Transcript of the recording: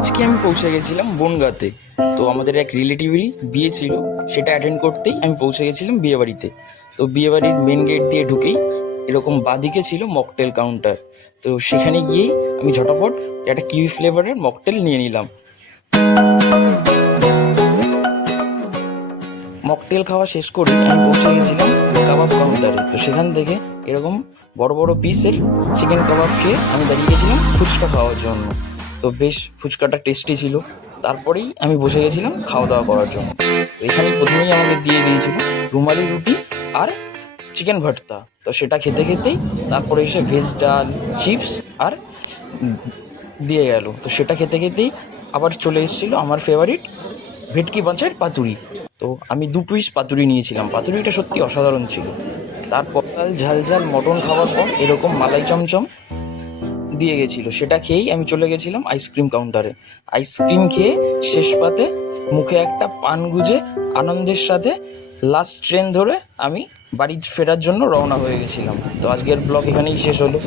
আজকে আমি পৌঁছে গেছিলাম বনগাঁতে। তো আমাদের এক রিলেটিভেরই বিয়ে ছিল, সেটা অ্যাটেন্ড করতেই আমি পৌঁছে গেছিলাম বিয়েবাড়িতে। তো বিয়েবাড়ির মেন গেট দিয়ে ঢুকেই এরকম বাঁদিকে ছিল মকটেল কাউন্টার। তো সেখানে গিয়েই আমি ঝটাপট একটা কিউই ফ্লেভারের মকটেল নিয়ে নিলাম। মকটেল খাওয়া শেষ করে আমি পৌঁছে গেছিলাম কাবাব কাউন্টারে। তো সেখান থেকে এরকম বড় বড় পিসের চিকেন কাবাব খেয়ে আমি দাঁড়িয়ে গেছিলাম ফুচকা খাওয়ার জন্য। তো বেশ ফুচকাটা টেস্টি ছিল। তারপরেই আমি বসে গেছিলাম খাওয়া দাওয়া করার জন্য। তো এখানে প্রথমেই আমাকে দিয়ে দিয়েছিল রুমালি রুটি আর চিকেন ভর্তা। তো সেটা খেতে খেতেই তারপরে এসে ভেজ ডাল, চিপস আর দিয়ে গেল। তো সেটা খেতে খেতেই আবার চলে এসেছিলো আমার ফেভারিট ভেটকি মাছের পাতুরি। তো আমি 2 পিস পাতুরি নিয়েছিলাম, পাতুরিটা সত্যি অসাধারণ ছিল। তারপর ঝাল ঝাল মটন খাওয়ার পর এরকম মালাই চমচম দিয়ে গেছিলো, সেটা খেয়েই আমি চলে গেছিলাম আইসক্রিম কাউন্টারে। আইসক্রিম খেয়ে শেষ পাতে মুখে একটা পান গুজে আনন্দের সাথে লাস্ট ট্রেন ধরে আমি বাড়ি ফেরার জন্য রওনা হয়ে গেছিলাম। তো আজকের ব্লগ এখানেই শেষ হলো।